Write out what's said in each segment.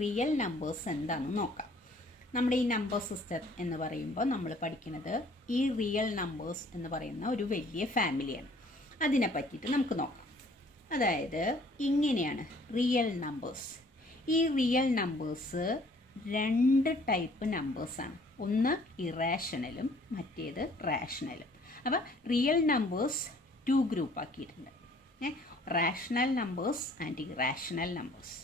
Real numbers എന്താണെന്ന് നോക്കാം. നമ്മുടെ ഈ നമ്പർ സിസ്റ്റം എന്ന് പറയുമ്പോൾ നമ്മൾ പഠിക്കുന്നത് ഈ റിയൽ നമ്പേഴ്സ് എന്ന് പറയുന്ന ഒരു വലിയ ഫാമിലിയാണ്. അതിനെ പറ്റിയിട്ട് നമുക്ക് നോക്കാം. അതായത് ഇങ്ങനെയാണ് റിയൽ നമ്പേഴ്സ്. ഈ റിയൽ നമ്പേഴ്സ് രണ്ട് ടൈപ്പ് നമ്പേഴ്സാണ്. ഒന്ന് ഇറാഷണലും മറ്റേത് റാഷണലും. അപ്പോൾ റിയൽ നമ്പേഴ്സ് 2 ഗ്രൂപ്പ് ആക്കിയിട്ടുണ്ട്. Rational numbers and irrational numbers.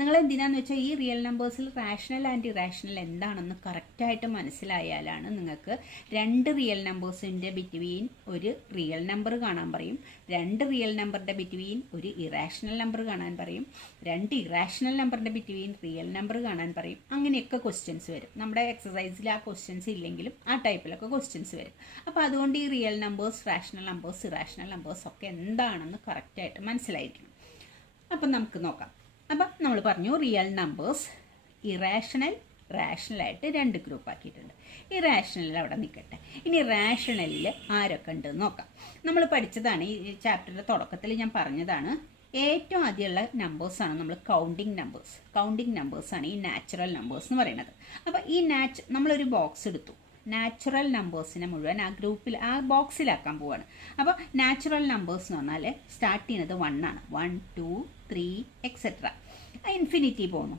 നിങ്ങൾ എന്തിനാന്ന് വെച്ചാൽ ഈ റിയൽ നമ്പേഴ്സിൽ റാഷണൽ ആൻഡ് ഇറാഷണൽ എന്താണെന്ന് കറക്റ്റായിട്ട് മനസ്സിലായാലാണ് നിങ്ങൾക്ക് രണ്ട് റിയൽ നമ്പേഴ്സിൻ്റെ ബിറ്റ്വീൻ ഒരു റിയൽ നമ്പർ കാണാൻ പറയും, രണ്ട് റിയൽ നമ്പറിൻ്റെ ബിറ്റ്വീൻ ഒരു ഇറാഷണൽ നമ്പർ കാണാൻ പറയും, രണ്ട് ഇറാഷണൽ നമ്പറിൻ്റെ ബിറ്റ്വീൻ റിയൽ നമ്പർ കാണാൻ പറയും. അങ്ങനെയൊക്കെ ക്വസ്റ്റ്യൻസ് വരും. നമ്മുടെ എക്സസൈസിൽ ആ ക്വസ്റ്റ്യൻസ് ഇല്ലെങ്കിലും ആ ടൈപ്പിലൊക്കെ ക്വസ്റ്റ്യൻസ് വരും. അപ്പോൾ അതുകൊണ്ട് ഈ real numbers, rational numbers, irrational numbers ഒക്കെ എന്താണെന്ന് കറക്റ്റായിട്ട് മനസ്സിലായിരിക്കണം. അപ്പം നമുക്ക് നോക്കാം. അപ്പം നമ്മൾ പറഞ്ഞു റിയൽ നമ്പേഴ്സ് ഇറാഷണൽ, റാഷണലായിട്ട് രണ്ട് ഗ്രൂപ്പ് ആക്കിയിട്ടുണ്ട്. ഇറാഷണലിൽ അവിടെ നിൽക്കട്ടെ. ഇനി റാഷണലിൽ ആരൊക്കെ ഉണ്ടെന്ന് നോക്കാം. നമ്മൾ പഠിച്ചതാണ്, ഈ ചാപ്റ്ററിൻ്റെ തുടക്കത്തിൽ ഞാൻ പറഞ്ഞതാണ്. ഏറ്റവും ആദ്യമുള്ള നമ്പേഴ്സാണ് നമ്മൾ കൗണ്ടിങ് നമ്പേഴ്സ്. കൗണ്ടിങ് നമ്പേഴ്സാണ് ഈ നാച്ചുറൽ നമ്പേഴ്സ് എന്ന് പറയുന്നത്. അപ്പോൾ ഈ നമ്മളൊരു ബോക്സ് എടുത്തു. നാച്ചുറൽ നമ്പേഴ്സിനെ മുഴുവൻ ആ ഗ്രൂപ്പിൽ, ആ ബോക്സിലാക്കാൻ പോവാണ്. അപ്പോൾ നാച്ചുറൽ നമ്പേഴ്സ് എന്ന് പറഞ്ഞാൽ സ്റ്റാർട്ട് ചെയ്യുന്നത് 1 ആണ്. 1, 2, 3 എക്സെട്ര ഇൻഫിനിറ്റി പോകുന്നു.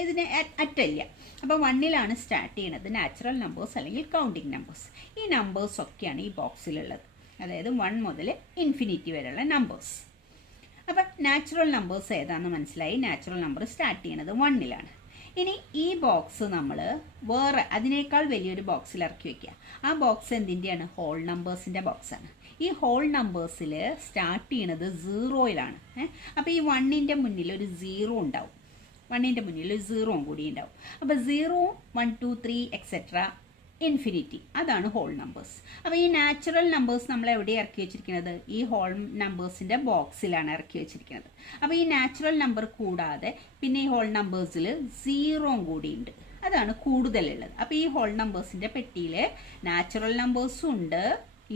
ഇതിന് അറ്റല്ല. അപ്പോൾ 1ലാണ് സ്റ്റാർട്ട് ചെയ്യുന്നത് നാച്ചുറൽ നമ്പേഴ്സ് അല്ലെങ്കിൽ കൗണ്ടിങ് നമ്പേഴ്സ്. ഈ നമ്പേഴ്സൊക്കെയാണ് ഈ ബോക്സിലുള്ളത്. അതായത് 1 മുതൽ ഇൻഫിനിറ്റി വരെയുള്ള നമ്പേഴ്സ്. അപ്പം നാച്ചുറൽ നമ്പേഴ്സ് ഏതാണെന്ന് മനസ്സിലായി. നാച്ചുറൽ നമ്പർ സ്റ്റാർട്ട് ചെയ്യുന്നത് 1ലാണ്. ഇനി ഈ ബോക്സ് നമ്മൾ വേറെ അതിനേക്കാൾ വലിയൊരു ബോക്സിൽ ഇറക്കി വയ്ക്കുക. ആ ബോക്സ് എന്തിൻ്റെയാണ്? ഹോൾ നമ്പേഴ്സിൻ്റെ ബോക്സാണ്. ഈ ഹോൾ നമ്പേഴ്സിൽ സ്റ്റാർട്ട് ചെയ്യണത് 0യിലാണ്. അപ്പോൾ ഈ 1ൻ്റെ മുന്നിൽ ഒരു 0 ഉണ്ടാവും. 1ൻ്റെ മുന്നിൽ ഒരു 0 കൂടി ഉണ്ടാവും. അപ്പോൾ 0, 1, 2, 3 എക്സെട്ര ഇൻഫിനിറ്റി, അതാണ് ഹോൾ നമ്പേഴ്സ്. അപ്പോൾ ഈ നാച്ചുറൽ നമ്പേഴ്സ് നമ്മൾ എവിടെ ഇറക്കി വെച്ചിരിക്കുന്നത്? ഈ ഹോൾ നമ്പേഴ്സിൻ്റെ ബോക്സിലാണ് ഇറക്കി വെച്ചിരിക്കുന്നത്. അപ്പോൾ ഈ നാച്ചുറൽ നമ്പർ കൂടാതെ പിന്നെ ഈ ഹോൾ നമ്പേഴ്സിൽ 0 കൂടിയുണ്ട്. അതാണ് കൂടുതലുള്ളത്. അപ്പോൾ ഈ ഹോൾ നമ്പേഴ്സിൻ്റെ പെട്ടിയിൽ നാച്ചുറൽ നമ്പേഴ്സും ഉണ്ട്,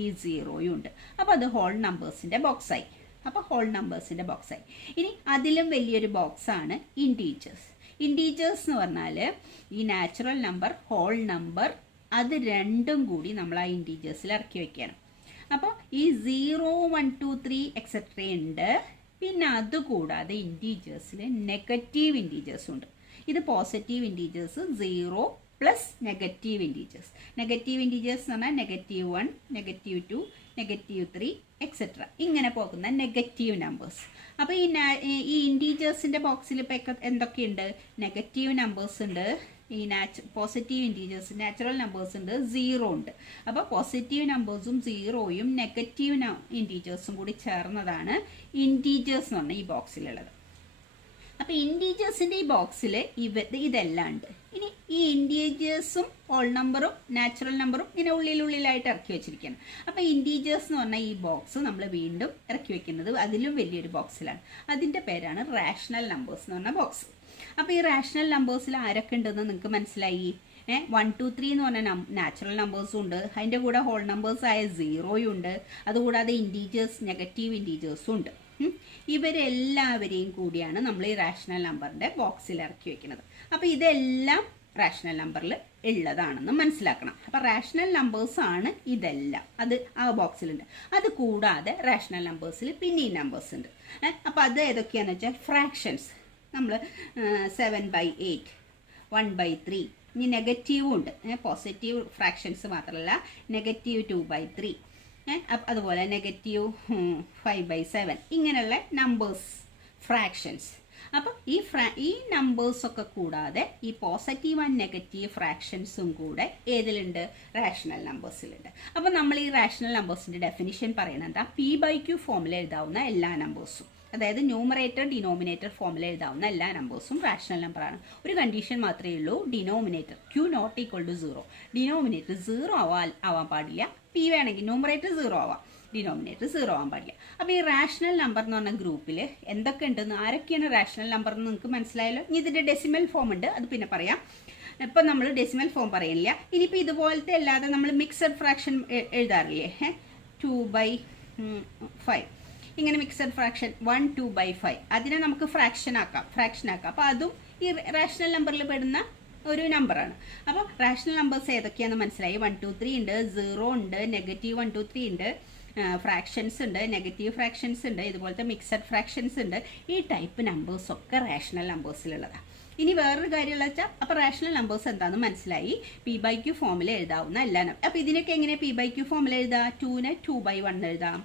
ഈ 0യും ഉണ്ട്. അപ്പോൾ അത് ഹോൾ നമ്പേഴ്സിൻ്റെ ബോക്സായി. അപ്പോൾ ഹോൾ നമ്പേഴ്സിൻ്റെ ബോക്സായി. ഇനി അതിലും വലിയൊരു ബോക്സാണ് ഇൻറ്റീജേഴ്സ്. ഇൻറ്റീജേഴ്സ് എന്ന് പറഞ്ഞാൽ ഈ നാച്ചുറൽ നമ്പർ, ഹോൾ നമ്പർ, അത് രണ്ടും കൂടി നമ്മൾ ആ ഇൻറ്റീജേഴ്സിൽ ഇറക്കി വയ്ക്കണം. അപ്പോൾ ഈ 0, 1, 2, 3 എക്സെട്ര ഉണ്ട്. പിന്നെ അതുകൂടാതെ ഇൻറ്റീജേഴ്സിൽ നെഗറ്റീവ് ഇൻറ്റീജേഴ്സും ഉണ്ട്. ഇത് positive integers 0 plus negative integers. Negative integers എന്ന് പറഞ്ഞാൽ -1, -2, -3 എക്സെട്ര ഇങ്ങനെ പോകുന്ന നെഗറ്റീവ് നമ്പേഴ്സ്. അപ്പോൾ ഈ ഇൻറ്റീജേഴ്സിൻ്റെ ബോക്സിൽ ഇപ്പോൾ എന്തൊക്കെയുണ്ട്? നെഗറ്റീവ് നമ്പേഴ്സ് ഉണ്ട്, ഈ പോസിറ്റീവ് ഇൻറ്റീജേഴ്സ്, നാച്ചുറൽ നമ്പേഴ്സ് ഉണ്ട്, 0 ഉണ്ട്. അപ്പോൾ പോസിറ്റീവ് നമ്പേഴ്സും 0യും നെഗറ്റീവ് ഇൻറ്റീജേഴ്സും കൂടി ചേർന്നതാണ് ഇൻറ്റീജേഴ്സ് എന്ന് പറഞ്ഞാൽ ഈ ബോക്സിലുള്ളത്. അപ്പോൾ ഇൻറ്റീജേഴ്സിൻ്റെ ഈ ബോക്സിൽ ഇതെല്ലാം ഉണ്ട്. ഇനി ഈ ഇൻറ്റീജേഴ്സും ഹോൾ നമ്പറും നാച്ചുറൽ നമ്പറും ഇങ്ങനെ ഉള്ളിലായിട്ട് ഇറക്കി വെച്ചിരിക്കുകയാണ്. അപ്പോൾ ഇൻറ്റീജേഴ്സ് എന്ന് പറഞ്ഞാൽ ഈ ബോക്സ് നമ്മൾ വീണ്ടും ഇറക്കി വെക്കുന്നത് അതിലും വലിയൊരു ബോക്സിലാണ്. അതിൻ്റെ പേരാണ് റാഷണൽ നമ്പേഴ്സ് എന്ന് പറഞ്ഞ ബോക്സ്. അപ്പോൾ ഈ റാഷണൽ നമ്പേഴ്സിൽ ആരൊക്കെ ഉണ്ടെന്ന് നിങ്ങൾക്ക് മനസ്സിലായി. 1, 2, 3 എന്ന് പറഞ്ഞ നാച്ചുറൽ നമ്പേഴ്സും ഉണ്ട്. അതിൻ്റെ കൂടെ ഹോൾ നമ്പേഴ്സ് ആയ 0യും ഉണ്ട്. അതുകൂടാതെ ഇൻറ്റീജേഴ്സ്, നെഗറ്റീവ് ഇൻറ്റീജേഴ്സും ഉണ്ട്. ഇവരെല്ലാവരെയും കൂടിയാണ് നമ്മൾ ഈ റാഷണൽ നമ്പറിൻ്റെ ബോക്സിൽ ഇറക്കി വെക്കുന്നത്. അപ്പോൾ ഇതെല്ലാം റാഷണൽ നമ്പറിൽ ഉള്ളതാണെന്ന് മനസ്സിലാക്കണം. അപ്പോൾ റാഷണൽ നമ്പേഴ്സ് ആണ് ഇതെല്ലാം, അത് ആ ബോക്സിലുണ്ട്. അത് കൂടാതെ റാഷണൽ നമ്പേഴ്സിൽ പിന്നെയും നമ്പേഴ്സ് ഉണ്ട്. അപ്പോൾ അത് ഏതൊക്കെയാണെന്ന് വെച്ചാൽ ഫ്രാക്ഷൻസ്. നമ്മൾ 7/8, 1/3. ഇനി നെഗറ്റീവും ഉണ്ട്. പോസിറ്റീവ് ഫ്രാക്ഷൻസ് മാത്രമല്ല, -2/3, അതുപോലെ -5/7 ഇങ്ങനെയുള്ള നമ്പേഴ്സ്, ഫ്രാക്ഷൻസ്. അപ്പം ഈ നമ്പേഴ്സൊക്കെ കൂടാതെ ഈ പോസിറ്റീവ് ആൻഡ് നെഗറ്റീവ് ഫ്രാക്ഷൻസും കൂടെ ഏതിലുണ്ട്? റാഷണൽ നമ്പേഴ്സിലുണ്ട്. അപ്പം നമ്മൾ ഈ റാഷണൽ നമ്പേഴ്സിൻ്റെ ഡെഫിനിഷൻ പറയുന്നത് എന്താ? P/Q ഫോമിൽ എഴുതാവുന്ന എല്ലാ നമ്പേഴ്സും, അതായത് ന്യൂമറേറ്റർ ഡിനോമിനേറ്റർ ഫോമിൽ എഴുതാവുന്ന എല്ലാ നമ്പേഴ്സും റാഷണൽ നമ്പറാണ്. ഒരു കണ്ടീഷൻ മാത്രമേ ഉള്ളൂ, ഡിനോമിനേറ്റർ Q ≠ 0. ഡിനോമിനേറ്റർ 0 ആവാൻ പാടില്ല. P വേണമെങ്കിൽ ന്യൂമറേറ്റർ 0 ആവാം, ഡിനോമിനേറ്റർ 0 ആവാൻ പാടില്ല. അപ്പോൾ ഈ റാഷണൽ നമ്പർ എന്ന് പറഞ്ഞ ഗ്രൂപ്പിൽ എന്തൊക്കെ ഉണ്ടെന്ന്, ആരൊക്കെയാണ് റാഷണൽ നമ്പർ എന്ന് നിങ്ങൾക്ക് മനസ്സിലായല്ലോ. ഇനി ഇതിൻ്റെ ഡെസിമൽ ഫോം ഉണ്ട്, അത് പിന്നെ പറയാം. ഇപ്പം നമ്മൾ ഡെസിമൽ ഫോം പറയുന്നില്ല. ഇനിയിപ്പോൾ ഇതുപോലത്തെ അല്ലാതെ നമ്മൾ മിക്സഡ് ഫ്രാക്ഷൻ എഴുതാറില്ലേ? 2/5 ഇങ്ങനെ മിക്സഡ് ഫ്രാക്ഷൻ 1, 2/5 അതിനെ നമുക്ക് ഫ്രാക്ഷൻ ആക്കാം. അപ്പോൾ അതും ഈ റാഷണൽ നമ്പറിൽ പെടുന്ന ഒരു നമ്പറാണ്. അപ്പോൾ റാഷണൽ നമ്പേഴ്സ് ഏതൊക്കെയാണെന്ന് മനസ്സിലായി. 1 2 3 ഉണ്ട്, 0 ഉണ്ട്, -1 2 3 ഉണ്ട്, ഫ്രാക്ഷൻസ് ഉണ്ട്, നെഗറ്റീവ് ഫ്രാക്ഷൻസ് ഉണ്ട്, ഇതുപോലത്തെ മിക്സഡ് ഫ്രാക്ഷൻസ് ഉണ്ട്. ഈ ടൈപ്പ് നമ്പേഴ്സൊക്കെ റാഷണൽ നമ്പേഴ്സിലുള്ളതാണ്. ഇനി വേറൊരു കാര്യമുള്ള വെച്ചാൽ അപ്പോൾ റാഷണൽ നമ്പേഴ്സ് എന്താണെന്ന് മനസ്സിലായി. P/Q ഫോമിൽ എഴുതാവുന്ന എല്ലാ നമ്പർ. അപ്പോൾ ഇതിനൊക്കെ എങ്ങനെ P/Q ഫോമിൽ എഴുതാം? 2നെ 2/1 എഴുതാം,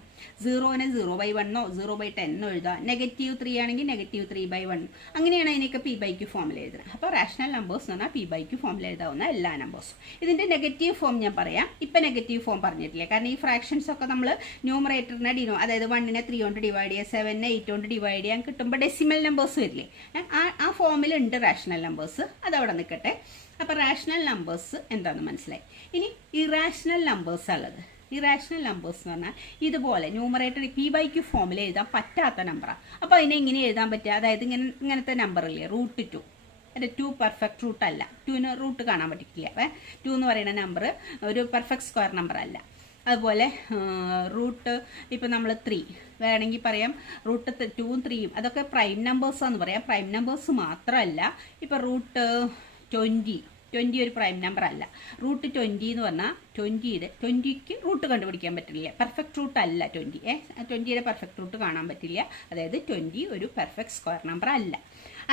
0നെ 0/1 0/10 എഴുതാം, -3 ആണെങ്കിൽ -3/1. അങ്ങനെയാണ് അതിനൊക്കെ P/Q ഫോമിൽ എഴുതുന്നത്. അപ്പോൾ റാഷണൽ നമ്പേഴ്സ് എന്ന് പറഞ്ഞാൽ P/Q ഫോമിൽ എഴുതാവുന്ന എല്ലാ നമ്പേഴ്സും. ഇതിൻ്റെ നെഗറ്റീവ് ഫോം ഞാൻ പറയാം. ഇപ്പം നെഗറ്റീവ് ഫോം പറഞ്ഞിട്ടില്ല, കാരണം ഈ ഫ്രാക്ഷൻസ് ഒക്കെ നമ്മൾ ന്യൂമറേറ്ററിനെ അതായത് 1നെ 3 കൊണ്ട് ഡിവൈഡ് ചെയ്യുക, 7നെ 8 കൊണ്ട് ഡിവൈഡ് ചെയ്യാൻ കിട്ടുമ്പോൾ ഡെസിമൽ നമ്പേഴ്സ് വരില്ലേ, ആ ഫോമിലുണ്ട് റാഷണൽ നമ്പേഴ്സ്. അതവിടെ നിൽക്കട്ടെ. അപ്പോൾ റാഷണൽ നമ്പേഴ്സ് എന്താണെന്ന് മനസ്സിലായി. ഇനി ഇറാഷണൽ നമ്പേഴ്സ് ഉള്ളത്. ഇറാഷണൽ നമ്പേഴ്സ് എന്ന് പറഞ്ഞാൽ ഇതുപോലെ ന്യൂമറേറ്റർ P/Q ഫോമിൽ എഴുതാൻ പറ്റാത്ത നമ്പറാണ്. അപ്പോൾ അതിനെ എങ്ങനെ എഴുതാൻ പറ്റുക? അതായത് ഇങ്ങനത്തെ നമ്പറില്ലേ, √2. അത് 2 പെർഫെക്റ്റ് റൂട്ട് അല്ല. 2ന് റൂട്ട് കാണാൻ പറ്റില്ല. 2 എന്ന് പറയുന്ന നമ്പർ ഒരു പെർഫെക്റ്റ് സ്ക്വയർ നമ്പർ അല്ല. അതുപോലെ റൂട്ട് ഇപ്പം നമ്മൾ 3 വേണമെങ്കിൽ പറയാം. റൂട്ട് 2ഉം 3ഉം അതൊക്കെ പ്രൈം നമ്പേഴ്സാന്ന് പറയാം. പ്രൈം നമ്പേഴ്സ് മാത്രമല്ല. ഇപ്പം √20 ഒരു പ്രൈം നമ്പർ അല്ല. √20 എന്ന് പറഞ്ഞാൽ 20ക്ക് റൂട്ട് കണ്ടുപിടിക്കാൻ പറ്റില്ല. പെർഫെക്റ്റ് റൂട്ട് അല്ല 20. 20യുടെ പെർഫെക്റ്റ് റൂട്ട് കാണാൻ പറ്റില്ല. അതായത് 20 ഒരു പെർഫെക്റ്റ് സ്ക്വയർ നമ്പർ അല്ല.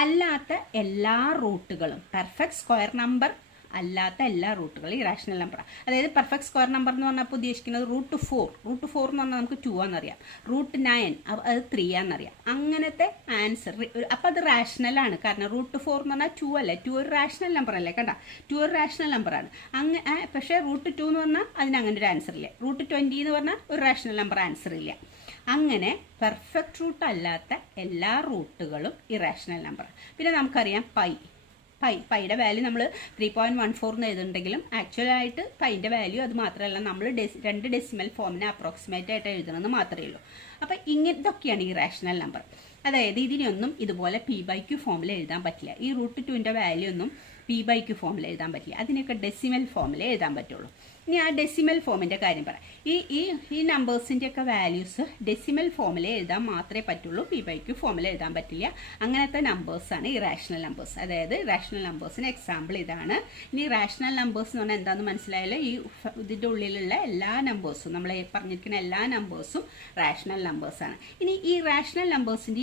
അല്ലാത്ത എല്ലാ റൂട്ടുകളും പെർഫെക്റ്റ് സ്ക്വയർ നമ്പർ അല്ലാത്ത എല്ലാ റൂട്ടുകളും ഇറാഷണൽ നമ്പറാണ്. അതായത് പെർഫെക്റ്റ് സ്ക്വയർ നമ്പർ എന്ന് പറഞ്ഞപ്പോൾ ഉദ്ദേശിക്കുന്നത് √4 എന്ന് പറഞ്ഞാൽ നമുക്ക് 2 ആണെന്നറിയാം. √9 അത് 3 ആണെന്നറിയാം. അങ്ങനത്തെ ആൻസർ അപ്പം അത് റാഷണലാണ്. കാരണം √4 എന്ന് പറഞ്ഞാൽ 2 അല്ലേ, 2 ഒരു റാഷണൽ നമ്പർ അല്ലേ. കണ്ട, 2 ഒരു റാഷണൽ നമ്പറാണ്. പക്ഷേ √2 എന്ന് പറഞ്ഞാൽ അതിന് അങ്ങനെ ഒരു ആൻസർ ഇല്ല. √20 എന്ന് പറഞ്ഞാൽ ഒരു റാഷണൽ നമ്പർ ആൻസർ ഇല്ല. അങ്ങനെ പെർഫെക്റ്റ് റൂട്ട് അല്ലാത്ത എല്ലാ റൂട്ടുകളും ഇറാഷണൽ നമ്പറാണ്. പിന്നെ നമുക്കറിയാം പൈയുടെ വാല്യൂ നമ്മൾ 3.14 എന്ന് എഴുതുന്നുണ്ടെങ്കിലും ആക്ച്വലായിട്ട് പൈൻ്റെ വാല്യൂ അത് മാത്രമല്ല, നമ്മൾ 2 ഡെസിമൽ ഫോമിനെ അപ്രോക്സിമേറ്റ് ആയിട്ട് എഴുതണമെന്ന് മാത്രമേ ഉള്ളൂ. അപ്പം ഇതൊക്കെയാണ് ഈ റാഷണൽ നമ്പർ. അതായത് ഇതിനൊന്നും ഇതുപോലെ P/Q ഫോമിൽ എഴുതാൻ പറ്റില്ല. ഈ √2ൻ്റെ വാല്യൂ ഒന്നും P/Q ഫോമിൽ എഴുതാൻ പറ്റില്ല. അതിനൊക്കെ ഡെസിമൽ ഫോമിൽ എഴുതാൻ പറ്റുള്ളൂ. ഇനി ആ ഡെസിമൽ ഫോമിൻ്റെ കാര്യം പറയാം. ഈ നമ്പേഴ്സിൻ്റെയൊക്കെ വാല്യൂസ് ഡെസിമൽ ഫോമിൽ എഴുതാൻ മാത്രമേ പറ്റുള്ളൂ. P/Q ഫോമിൽ എഴുതാൻ പറ്റില്ല. അങ്ങനത്തെ നമ്പേഴ്സാണ് ഈ റാഷണൽ നമ്പേഴ്സ്. അതായത് റാഷണൽ നമ്പേഴ്സിന് എക്സാമ്പിൾ ഇതാണ്. ഇനി റാഷണൽ നമ്പേഴ്സ് എന്ന് പറഞ്ഞാൽ എന്താണെന്ന് മനസ്സിലായാലും ഇതിൻ്റെ ഉള്ളിലുള്ള എല്ലാ നമ്പേഴ്സും, നമ്മൾ പറഞ്ഞിരിക്കുന്ന എല്ലാ നമ്പേഴ്സും റാഷണൽ നമ്പേഴ്സാണ്. ഇനി ഈ റാഷണൽ നമ്പേഴ്സിൻ്റെ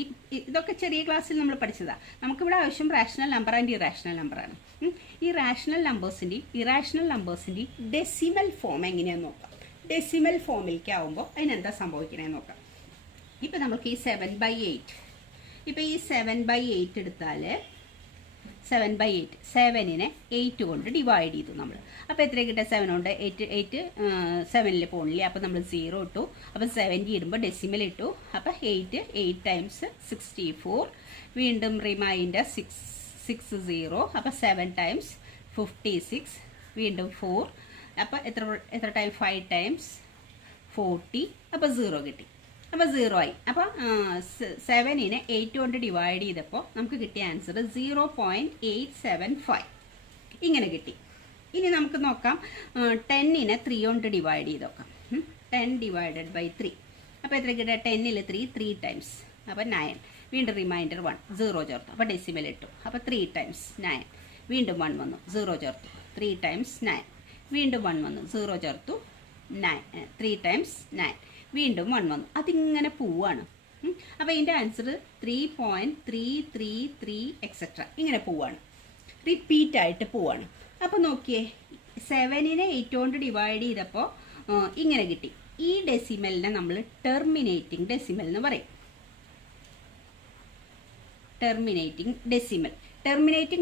ഇതൊക്കെ ചെറിയ ക്ലാസ്സിൽ നമ്മൾ പഠിച്ചതാണ്. നമുക്കിവിടെ ആവശ്യം റാഷണൽ നമ്പർ ആൻഡ് ഇറാഷണൽ നമ്പറാണ്. ഈ റാഷണൽ നമ്പേഴ്സിൻ്റെയും ഇറാഷണൽ നമ്പേഴ്സിൻ്റെയും ഡെസിമൽ ഫോം എങ്ങനെയാണെന്ന് നോക്കാം. ഡെസിമൽ ഫോമിലേക്ക് ആവുമ്പോൾ അതിനെന്താ സംഭവിക്കണേന്ന് നോക്കാം. ഇപ്പം നമുക്ക് ഈ 7/8, ഇപ്പം ഈ 7/8 എടുത്താൽ 7/8, 7നെ 8 കൊണ്ട് ഡിവൈഡ് ചെയ്തു നമ്മൾ. അപ്പോൾ എത്ര കിട്ടുക? 7 കൊണ്ട് 8 7ൽ പോണില്ല. അപ്പോൾ നമ്മൾ 0 ഇട്ടു. അപ്പോൾ 70 ഇടുമ്പോൾ ഡെസിമൽ ഇട്ടു. അപ്പോൾ 8 ടൈംസ് 64, വീണ്ടും റിമൈൻഡർ 6 0. അപ്പോൾ 7 ടൈംസ് 56, വീണ്ടും 4. അപ്പോൾ എത്ര ടൈം? 5 ടൈംസ് 40. അപ്പോൾ 0 കിട്ടി. അപ്പോൾ 0 ആയി. അപ്പോൾ 7നെ 8 കൊണ്ട് ഡിവൈഡ് ചെയ്തപ്പോൾ നമുക്ക് കിട്ടിയ ആൻസർ 0.875 ഇങ്ങനെ കിട്ടി. ഇനി നമുക്ക് നോക്കാം 10നെ 3 കൊണ്ട് ഡിവൈഡ് ചെയ്ത് നോക്കാം. 10 ഡിവൈഡഡ് ബൈ 3. അപ്പോൾ എത്ര കിട്ടുക? 10ൽ 3 ടൈംസ്. അപ്പോൾ 9, വീണ്ടും റിമൈൻഡർ 1, 0 ചേർത്തു. അപ്പോൾ ഡെസിമൽ ഇട്ടു. അപ്പോൾ 3 ടൈംസ് 9, വീണ്ടും 1 വന്നു, 0 ചേർത്തു. 3 ടൈംസ് 9, വീണ്ടും 1 വന്നു, 0 ചേർത്തു. 3 ടൈംസ് 9, വീണ്ടും 1 വന്നു. അതിങ്ങനെ പോവാണ്. അപ്പോൾ ഇതിൻ്റെ ആൻസർ 3.333 എക്സെട്ര ഇങ്ങനെ പോവാണ്. റിപ്പീറ്റ് ആയിട്ട് പോവാണ്. അപ്പോൾ നോക്കിയേ, 7നെ 8 കൊണ്ട് ഡിവൈഡ് ചെയ്തപ്പോൾ ഇങ്ങനെ കിട്ടി. ഈ ഡെസിമലിനെ നമ്മൾ ടെർമിനേറ്റിംഗ് ഡെസിമൽ എന്ന് പറയും. ടെർമിനേറ്റിംഗ്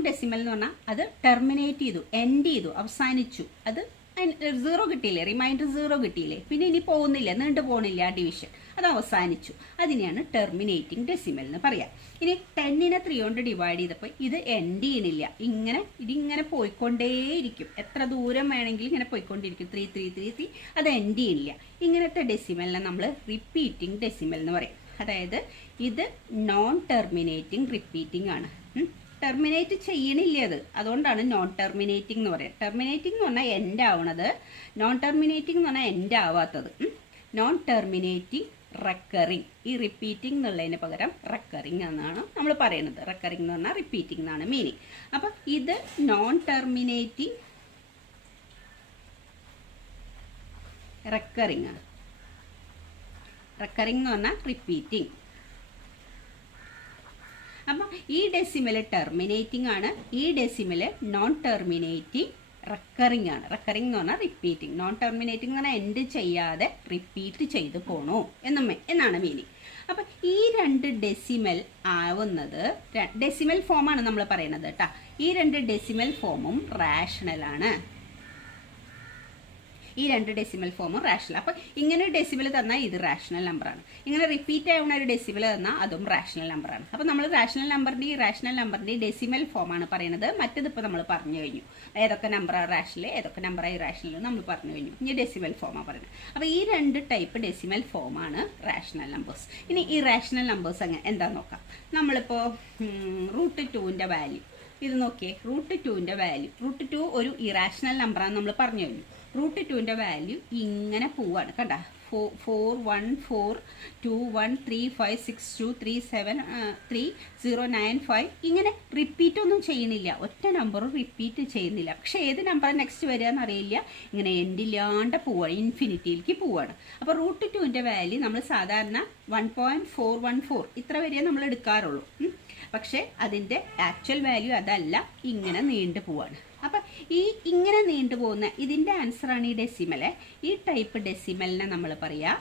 ഡെസിമൽ എന്ന് പറഞ്ഞാൽ അത് ടെർമിനേറ്റ് ചെയ്തു, എൻഡ് ചെയ്തു, അവസാനിച്ചു. അത് 0 കിട്ടിയില്ലേ, റിമൈൻഡർ 0 കിട്ടിയില്ലേ, പിന്നെ ഇനി പോകുന്നില്ല, നീണ്ടു പോകുന്നില്ല ആ ഡിവിഷൻ, അത് അവസാനിച്ചു. അതിനെയാണ് ടെർമിനേറ്റിംഗ് ഡെസിമൽ എന്ന് പറയാം. ഇനി 10നെ 3 കൊണ്ട് ഡിവൈഡ് ചെയ്തപ്പോൾ ഇത് എൻഡ് ചെയ്യണില്ല, ഇതിങ്ങനെ പോയിക്കൊണ്ടേയിരിക്കും. എത്ര ദൂരം വേണമെങ്കിലും ഇങ്ങനെ പോയിക്കൊണ്ടിരിക്കും. 3 അത് എൻഡ് ചെയ്യില്ല. ഇങ്ങനത്തെ ഡെസിമലിനെ നമ്മൾ റിപ്പീറ്റിംഗ് ഡെസിമൽ എന്ന് പറയും. അതായത് ഇത് നോൺ ടെർമിനേറ്റിംഗ് റിപ്പീറ്റിംഗ് ആണ്. ടെർമിനേറ്റ് ചെയ്യണില്ല അത്, അതുകൊണ്ടാണ് നോൺ ടെർമിനേറ്റിംഗ് എന്ന് പറയുന്നത്. ടെർമിനേറ്റിംഗ് എന്ന് പറഞ്ഞാൽ എൻഡ് ആവണത്, നോൺ ടെർമിനേറ്റിംഗ് എന്ന് പറഞ്ഞാൽ എൻഡ് ആവാത്തത്. Non terminating recurring. ഈ റിപ്പീറ്റിംഗ് എന്നുള്ളതിന് പകരം റെക്കറിങ് എന്നാണ് നമ്മൾ പറയുന്നത്. റെക്കറിങ് എന്ന് പറഞ്ഞാൽ റിപ്പീറ്റിംഗ് എന്നാണ് മീനിങ്. അപ്പം ഇത് നോൺ ടെർമിനേറ്റിംഗ് റെക്കറിങ് ആണ്. റെക്കറിങ് എന്ന് പറഞ്ഞാൽ റിപ്പീറ്റിംഗ്. അപ്പം ഈ ഡെസിമൽ ടെർമിനേറ്റിംഗ് ആണ്, ഈ ഡെസിമൽ നോൺ ടെർമിനേറ്റിംഗ് റെക്കറിങ് ആണ്. റെക്കറിങ് എന്ന് പറഞ്ഞാൽ റിപ്പീറ്റിംഗ്. നോൺ ടെർമിനേറ്റിംഗ് എന്ന് പറഞ്ഞാൽ എൻഡ് ചെയ്യാതെ റിപ്പീറ്റ് ചെയ്ത് പോണു എന്നാണ് മീനിങ്. അപ്പം ഈ രണ്ട് ഡെസിമൽ ആവുന്നത് ഡെസിമൽ ഫോമാണ് നമ്മൾ പറയുന്നത് കേട്ടോ. ഈ രണ്ട് ഡെസിമൽ ഫോമും റാഷണലാണ്. ഈ രണ്ട് ഡെസിമൽ ഫോമും റാഷണൽ. അപ്പം ഇങ്ങനെ ഒരു ഡെസിമൽ തന്നാൽ ഇത് റാഷണൽ നമ്പറാണ്. ഇങ്ങനെ റിപ്പീറ്റ് ആവുന്ന ഒരു ഡെസിമൽ തന്നാൽ അതും റാഷണൽ നമ്പറാണ്. അപ്പം നമ്മൾ റാഷണൽ നമ്പറിൻ്റെ ഇറാഷണൽ നമ്പറിൻ്റെ ഡെസിമൽ ഫോമാണ് പറയുന്നത്. മറ്റേതിപ്പോൾ നമ്മൾ പറഞ്ഞു കഴിഞ്ഞു. ഏതൊക്കെ നമ്പറാണ് റാഷണൽ, ഏതൊക്കെ നമ്പറാണ് ഇറാഷണൽ നമ്മൾ പറഞ്ഞു കഴിഞ്ഞു. ഇനി ഡെസിമൽ ഫോമാണ് പറയുന്നത്. അപ്പോൾ ഈ രണ്ട് ടൈപ്പ് ഡെസിമൽ ഫോമാണ് റാഷണൽ നമ്പേഴ്സ്. ഇനി ഇറാഷണൽ നമ്പേഴ്സ് എന്താണെന്ന് നോക്കാം. നമ്മളിപ്പോൾ √2ൻ്റെ വാല്യൂ ഇത് നോക്കിയേ. √2ൻ്റെ വാല്യൂ, √2 ഒരു ഇറാഷണൽ നമ്പറാണെന്ന് നമ്മൾ പറഞ്ഞു കഴിഞ്ഞു. √2ൻ്റെ വാല്യൂ ഇങ്ങനെ പോവാണ് കണ്ട. 4 1 4 2 1 3 5 6 2 3 7 3 0 9 5 ഇങ്ങനെ റിപ്പീറ്റ് ഒന്നും ചെയ്യുന്നില്ല. ഒറ്റ നമ്പറും റിപ്പീറ്റ് ചെയ്യുന്നില്ല. പക്ഷെ ഏത് നമ്പർ നെക്സ്റ്റ് വരിക എന്നറിയില്ല. ഇങ്ങനെ എൻഡില്ലാണ്ട് പോവാണ്, ഇൻഫിനിറ്റിയിലേക്ക് പോവാണ്. അപ്പോൾ √2ൻ്റെ വാല്യൂ നമ്മൾ സാധാരണ 1.414 ഇത്ര വരെ നമ്മൾ എടുക്കാറുള്ളൂ. പക്ഷെ അതിൻ്റെ ആക്ച്വൽ വാല്യൂ അതല്ല, ഇങ്ങനെ നീണ്ടു പോവാണ്. അപ്പം ഇങ്ങനെ നീണ്ടു പോകുന്ന ഇതിൻ്റെ ആൻസറാണ് ഈ ഡെസിമല്. ഈ ടൈപ്പ് ഡെസിമലിനെ നമ്മൾ പറയാ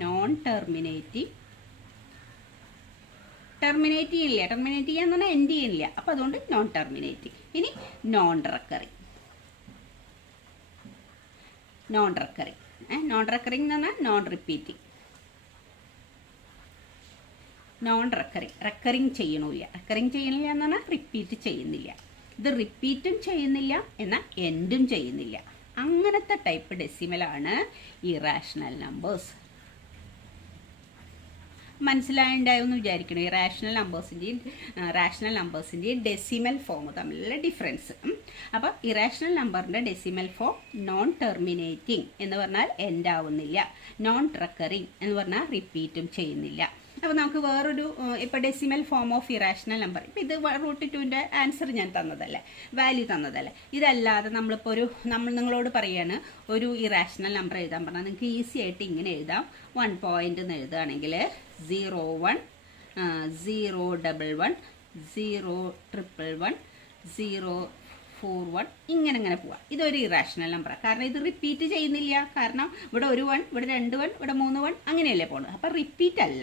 നോൺ ടെർമിനേറ്റിംഗ്. ടെർമിനേറ്റ് ചെയ്യില്ല, ടെർമിനേറ്റ് ചെയ്യാന്ന് പറഞ്ഞാൽ എൻഡ് ചെയ്യുന്നില്ല. അപ്പം അതുകൊണ്ട് നോൺ ടെർമിനേറ്റിംഗ്. ഇനി non recurring. Non recurring non recurring എന്ന് പറഞ്ഞാൽ non repeating. Non recurring, recurring ചെയ്യണില്ല. റെക്കറിങ് ചെയ്യണില്ല എന്ന് പറഞ്ഞാൽ റിപ്പീറ്റ് ചെയ്യുന്നില്ല. ഇത് റിപ്പീറ്റും ചെയ്യുന്നില്ല എന്നാൽ എൻഡും ചെയ്യുന്നില്ല. അങ്ങനത്തെ ടൈപ്പ് ഡെസിമലാണ് ഇറാഷണൽ നമ്പേഴ്സ്. മനസ്സിലായിട്ടുണ്ടാവുമെന്ന് വിചാരിക്കണം. ഈ റാഷണൽ നമ്പേഴ്സിൻ്റെയും ഡെസിമൽ ഫോം തമ്മിലുള്ള ഡിഫറൻസ്. അപ്പോൾ ഇറാഷണൽ നമ്പറിൻ്റെ ഡെസിമൽ ഫോം നോൺ ടെർമിനേറ്റിംഗ് എന്ന് പറഞ്ഞാൽ എൻഡ് ആവുന്നില്ല. നോൺ റെക്കറിങ് എന്ന് പറഞ്ഞാൽ റിപ്പീറ്റും ചെയ്യുന്നില്ല. അപ്പോൾ നമുക്ക് വേറൊരു ഇപ്പോൾ decimal form of irrational number, ഇപ്പോൾ ഇത് √2ൻ്റെ ആൻസർ ഞാൻ തന്നതല്ലേ, വാല്യൂ തന്നതല്ലേ. ഇതല്ലാതെ നമ്മളിപ്പോൾ നിങ്ങളോട് പറയാണ് ഒരു ഇറാഷണൽ നമ്പർ എഴുതാൻ പറഞ്ഞാൽ നിങ്ങൾക്ക് ഈസി ആയിട്ട് ഇങ്ങനെ എഴുതാം. 1 പോയിന്റ് എന്ന് എഴുതുകയാണെങ്കിൽ 0 1 0 1 1 0 1 0 4 1 ഇങ്ങനെ പോവാം. ഇതൊരു ഇറാഷണൽ നമ്പറാണ്. കാരണം ഇത് റിപ്പീറ്റ് ചെയ്യുന്നില്ല. കാരണം ഇവിടെ ഒരു 1, ഇവിടെ 2 1, ഇവിടെ 3 1 അങ്ങനെയല്ലേ പോകുന്നത്. അപ്പം റിപ്പീറ്റ് അല്ല.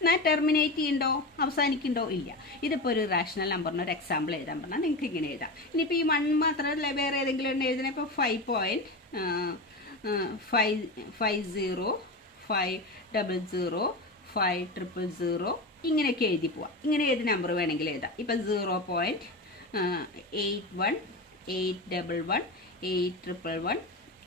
എന്നാൽ ടെർമിനേറ്റ് ചെയ്യുന്നുണ്ടോ, അവസാനിക്കുന്നുണ്ടോ? ഇല്ല. ഇതിപ്പോൾ ഒരു റാഷണൽ നമ്പറിന് ഒരു എക്സാമ്പിൾ എഴുതാൻ പറഞ്ഞാൽ നിങ്ങൾക്ക് ഇങ്ങനെ എഴുതാം. ഇനിയിപ്പോൾ ഈ 1 മാത്രമല്ല വേറെ ഏതെങ്കിലും ഒന്ന് എഴുതുന്നത്. ഇപ്പോൾ 5.50 500 5000 ഇങ്ങനെയൊക്കെ എഴുതി പോവാം. ഇങ്ങനെ ഏത് നമ്പർ വേണമെങ്കിലും എഴുതാം. ഇപ്പം 0.81 811 811